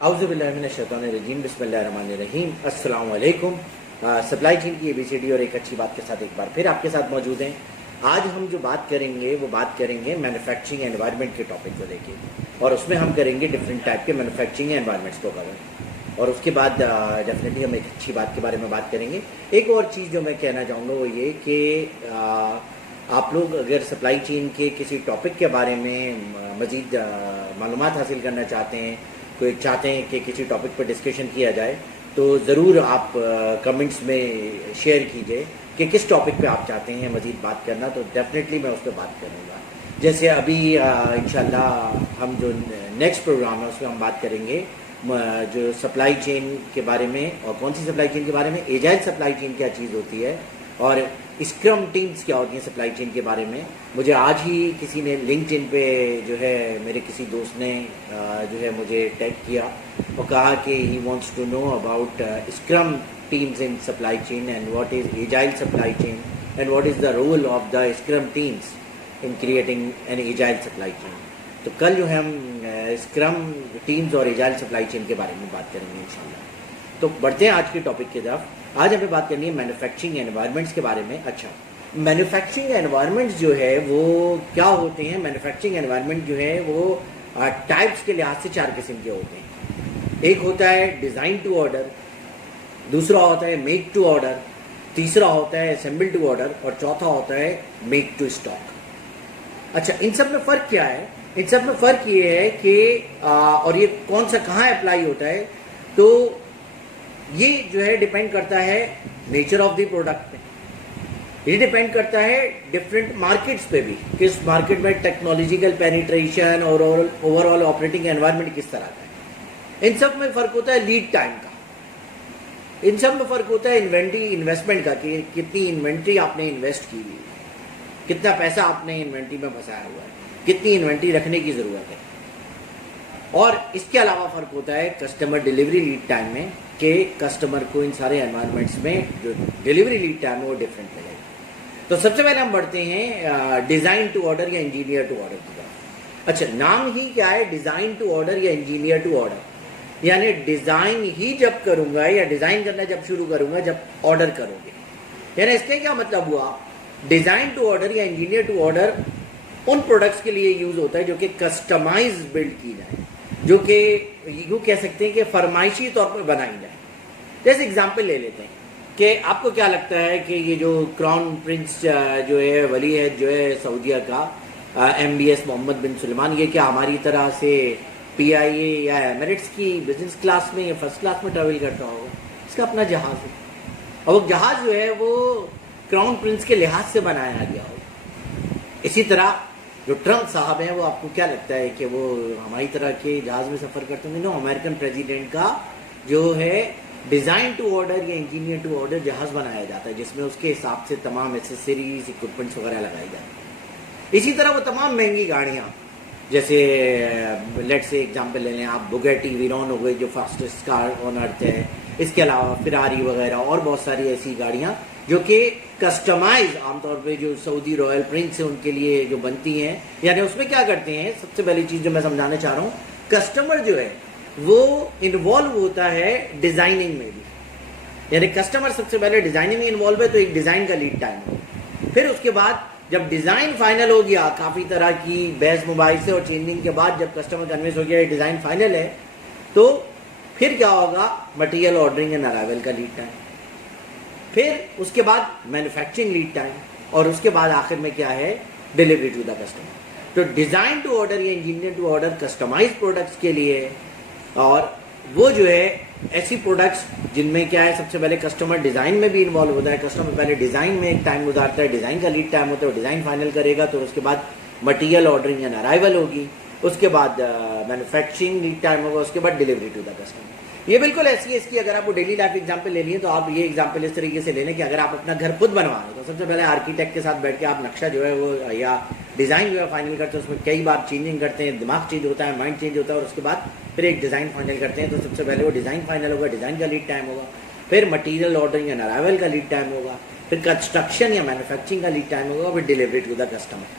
اعوذ باللہ من الشیطان الرجیم بسم اللہ الرحمن الرحیم السلام علیکم. سپلائی چین کی ABCD اور ایک اچھی بات کے ساتھ ایک بار پھر آپ کے ساتھ موجود ہیں. آج ہم جو بات کریں گے وہ بات کریں گے مینوفیکچرنگ انوائرمنٹ کے ٹاپک کو لے کے, اور اس میں ہم کریں گے ڈفرینٹ ٹائپ کے مینوفیکچرنگ انوائرمنٹس کو کور, اور اس کے بعد ڈیفینیٹلی ہم ایک اچھی بات کے بارے میں بات کریں گے. ایک اور چیز جو میں کہنا چاہوں گا وہ یہ کہ آپ لوگ اگر سپلائی چین کے کسی ٹاپک کے بارے میں مزید معلومات حاصل کرنا چاہتے ہیں, کوئی چاہتے ہیں کہ کسی ٹاپک پر ڈسکشن کیا جائے, تو ضرور آپ کمنٹس میں شیئر کیجئے کہ کس ٹاپک پہ آپ چاہتے ہیں مزید بات کرنا, تو ڈیفینیٹلی میں اس پہ بات کروں گا. جیسے ابھی انشاءاللہ ہم جو نیکسٹ پروگرام ہے اس میں ہم بات کریں گے جو سپلائی چین کے بارے میں, اور کون سی سپلائی چین کے بارے میں, ایجائل سپلائی چین کیا چیز ہوتی ہے, اور اسکرم ٹیمز کیا ہوتی ہیں سپلائی چین کے بارے میں. مجھے آج ہی کسی نے لنکڈ ان پہ جو ہے میرے کسی دوست نے جو ہے مجھے ٹیگ کیا اور کہا کہ he wants to know about scrum teams in supply chain and what is agile supply chain and what is the role of the scrum teams in creating an agile supply chain. تو کل جو ہے ہم scrum teams اور agile supply chain کے بارے میں بات کریں گے انشاءاللہ. تو بڑھتے ہیں آج کے ٹاپک کی طرف. آج ہمیں بات کرنی ہے مینوفیکچرنگ انوائرمنٹس کے بارے میں. اچھا, مینوفیکچرنگ انوائرمنٹس جو ہے وہ کیا ہوتے ہیں؟ مینوفیکچرنگ انوائرمنٹ جو ہے وہ ٹائپس کے لحاظ سے 4 قسم کے ہوتے ہیں. ایک ہوتا ہے ڈیزائن ٹو آرڈر, دوسرا ہوتا ہے میک ٹو آرڈر, تیسرا ہوتا ہے اسمبل ٹو آرڈر, اور چوتھا ہوتا ہے میک ٹو اسٹاک. اچھا, ان سب میں فرق کیا ہے؟ ان سب میں فرق یہ ہے کہ اور یہ کون سا کہاں اپلائی ہوتا ہے, تو یہ جو ہے ڈیپینڈ کرتا ہے نیچر آف دی پروڈکٹ پہ, یہ ڈیپینڈ کرتا ہے ڈفرینٹ مارکیٹس پہ بھی, کس مارکیٹ میں ٹیکنالوجیکل پینیٹریشن اور اوور آل آپریٹنگ انوائرمنٹ کس طرح کا ہے. ان سب میں فرق ہوتا ہے لیڈ ٹائم کا, ان سب میں فرق ہوتا ہے انوینٹری انویسٹمنٹ کا, کہ کتنی انوینٹری آپ نے انویسٹ کی ہوئی ہے, کتنا پیسہ آپ نے انوینٹری میں پھنسایا ہوا ہے, کتنی انوینٹری رکھنے کی ضرورت ہے. اور اس کے علاوہ فرق ہوتا ہے کسٹمر ڈیلیوری لیڈ ٹائم میں, کہ کسٹمر کو ان سارے انوائرمنٹس میں جو ڈیلیوری لیڈ ٹائم ہے وہ ڈفرینٹ ملے گا. تو سب سے پہلے ہم بڑھتے ہیں ڈیزائن ٹو آرڈر یا انجینئر ٹو آرڈر کی طرف. اچھا, نام ہی کیا ہے ڈیزائن ٹو آرڈر یا انجینئر ٹو آرڈر, یعنی ڈیزائن ہی جب کروں گا یا ڈیزائن کرنا جب شروع کروں گا جب آرڈر کرو گے. یعنی اس کا کیا مطلب ہوا؟ ڈیزائن ٹو آرڈر یا انجینئر ٹو آرڈر ان پروڈکٹس کے لیے یوز ہوتا ہے جو کہ کسٹمائز بلڈ کی جائے, جو کہ یوں کہہ سکتے ہیں کہ فرمائشی طور پر بنائی جائے. جیسے اگزامپل لے لیتے ہیں کہ آپ کو کیا لگتا ہے کہ یہ جو کراؤن پرنس جو ہے ولی عہد جو ہے سعودیہ کا MBS محمد بن سلمان, یہ کیا ہماری طرح سے PIA یا ایمریٹس کی بزنس کلاس میں یا فرسٹ کلاس میں ٹریول کرتا ہوگا؟ اس کا اپنا جہاز ہے, اور وہ جہاز جو ہے وہ کراؤن پرنس کے لحاظ سے بنایا گیا ہوگا. اسی طرح جو ٹرمپ صاحب ہیں وہ آپ کو کیا لگتا ہے کہ وہ ہماری طرح کے جہاز میں سفر کرتے ہیں؟ نو, امریکن پریزیڈنٹ کا جو ہے ڈیزائن ٹو آرڈر یا انجینئر ٹو آرڈر جہاز بنایا جاتا ہے, جس میں اس کے حساب سے تمام ایکسیسریز اکوپمنٹس وغیرہ لگائی جاتی ہیں. اسی طرح وہ تمام مہنگی گاڑیاں, جیسے لیٹ سے ایگزامپل لے لیں آپ, بوگیٹی ویرون ہو گئی جو فاسٹسٹ کار آن ارتھ ہے, اس کے علاوہ فراری وغیرہ اور بہت ساری ایسی گاڑیاں جو کہ کسٹمائز عام طور پہ جو سعودی رائل پرنس ہیں ان کے لیے جو بنتی ہیں. یعنی اس میں کیا کرتے ہیں, سب سے پہلی چیز جو میں سمجھانا چاہ رہا ہوں, کسٹمر جو ہے وہ انوالو ہوتا ہے ڈیزائننگ میں بھی. یعنی کسٹمر سب سے پہلے ڈیزائننگ میں انوالو ہے, تو ایک ڈیزائن کا لیڈ ٹائم ہو. پھر اس کے بعد جب ڈیزائن فائنل ہو گیا, کافی طرح کی بحث مباحثے اور چینجنگ کے بعد جب کسٹمر کنوینس ہو گیا یہ ڈیزائن فائنل ہے, تو پھر کیا ہوگا؟ مٹیریل آرڈرنگ اینڈ ارائیول کا لیڈ ٹائم, پھر اس کے بعد مینوفیکچرنگ لیڈ ٹائم, اور اس کے بعد آخر میں کیا ہے؟ Delivery to the customer. تو ڈیزائن ٹو آرڈر یا engineer to order customize products کے لیے, اور وہ جو ہے ایسی پروڈکٹس جن میں کیا ہے سب سے پہلے کسٹمر ڈیزائن میں بھی انوالو ہوتا ہے, کسٹمر پہلے ڈیزائن میں ایک ٹائم گزارتا ہے, ڈیزائن کا لیڈ ٹائم ہوتا ہے, ڈیزائن فائنل کرے گا, تو اس کے بعد مٹیریل آرڈرنگ اینڈ ارائیول ہوگی, اس کے بعد مینوفیکچرنگ لیڈ ٹائم ہوگا, اس کے بعد ڈیلیوری ٹو دا کسٹمر. یہ بالکل ایسی ہے, اس کی اگر آپ کو ڈیلی لائف ایگزامپل لے لیے تو آپ یہ ایگزامپل اس طریقے سے لے لیں کہ اگر آپ اپنا گھر خود بنوا رہے ہیں تو سب سے پہلے آرکیٹیکٹ کے ساتھ بیٹھ کے آپ نقشہ جو ہے وہ یا ڈیزائن جو ہے فائنل کرتے ہیں, اس میں کئی بار چینجنگ کرتے ہیں, دماغ چینج ہوتا ہے, مائنڈ چینج ہوتا ہے, اور اس کے بعد پھر ایک ڈیزائن فائنل کرتے ہیں. تو سب سے پہلے وہ ڈیزائن فائنل ہوگا, ڈیزائن کا لیڈ ٹائم ہوگا, پھر مٹیریل آرڈرنگ اینڈ ارائیول کا لیڈ ٹائم ہوگا, پھر کنسٹرکشن یا مینوفیکچرنگ کا لیڈ ٹائم ہوگا, پھر delivery to the customer.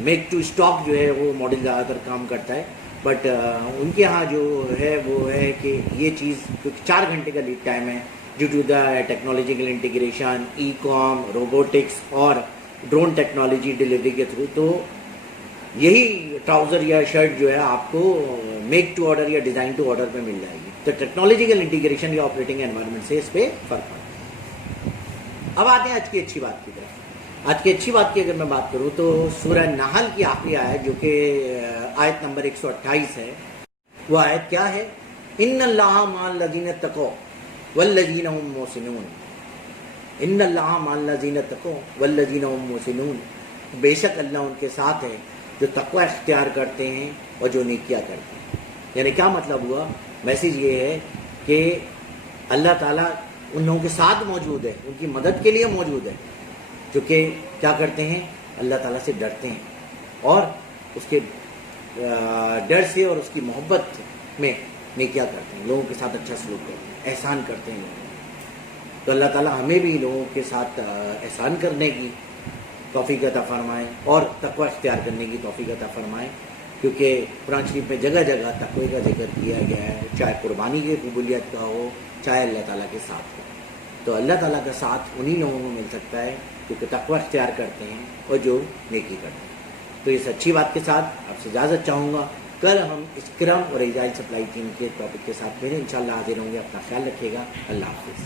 Make to stock جو ہے وہ ماڈل زیادہ تر کام کرتا ہے، بٹ ان کے ہاں جو ہے وہ ہے کہ یہ چیز کیونکہ 4 گھنٹے کا لیڈ ٹائم ہے due to the technological integration, e com, robotics اور ڈرون ٹیکنالوجی ڈلیوری کے تھرو، تو یہی ٹراؤزر یا شرٹ جو ہے آپ کو میک ٹو آرڈر یا ڈیزائن ٹو آرڈر پہ مل جائے گی. تو ٹیکنالوجیکل انٹیگریشن یا آپریٹنگ انوائرمنٹ سے اس پہ فرق پڑتا ہے. اب آتے ہیں آج کی اچھی بات کی طرف. آج کی اچھی بات کی اگر میں بات کروں تو سورہ نحل کی آخری آیت جو کہ آیت نمبر 128 ہے، وہ آیت کیا ہے؟ ان اللہ مع الذین اتقوا والذین هم محسنون. ان اللہ مع الذین اتقوا والذین هم محسنون. بے شک اللہ ان کے ساتھ ہے جو تقوی اختیار کرتے ہیں اور جو نیکیاں کرتے ہیں. یعنی کیا مطلب ہوا؟ میسیج یہ ہے کہ اللہ تعالیٰ ان لوگوں کے ساتھ موجود ہے، ان کی مدد کے لیے موجود ہے جو کہ کیا کرتے ہیں؟ اللہ تعالیٰ سے ڈرتے ہیں اور اس کے ڈر سے اور اس کی محبت میں نیکیاں کرتے ہیں، لوگوں کے ساتھ اچھا سلوک کرتے ہیں، احسان کرتے ہیں لوگوں کو. تو اللہ تعالیٰ ہمیں بھی لوگوں کے ساتھ احسان کرنے کی توفیق عطا فرمائے اور تقوی اختیار کرنے کی توفیق عطا فرمائے، کیونکہ قرآن شریف میں جگہ جگہ تقوی کا ذکر کیا گیا ہے، چاہے قربانی کی قبولیت کا ہو، چاہے اللہ تعالیٰ کے ساتھ ہو. تو اللہ تعالیٰ کا ساتھ انہی لوگوں کو مل سکتا ہے جو تقوی اختیار کرتے ہیں اور جو نیکی کرتے ہیں. تو اس اچھی بات کے ساتھ آپ سے اجازت چاہوں گا. کل ہم اسکرم اور ایجائل سپلائی ٹیم کے ٹاپک کے ساتھ پھر انشاءاللہ حاضر ہوں گے. اپنا خیال رکھیے گا. اللہ حافظ.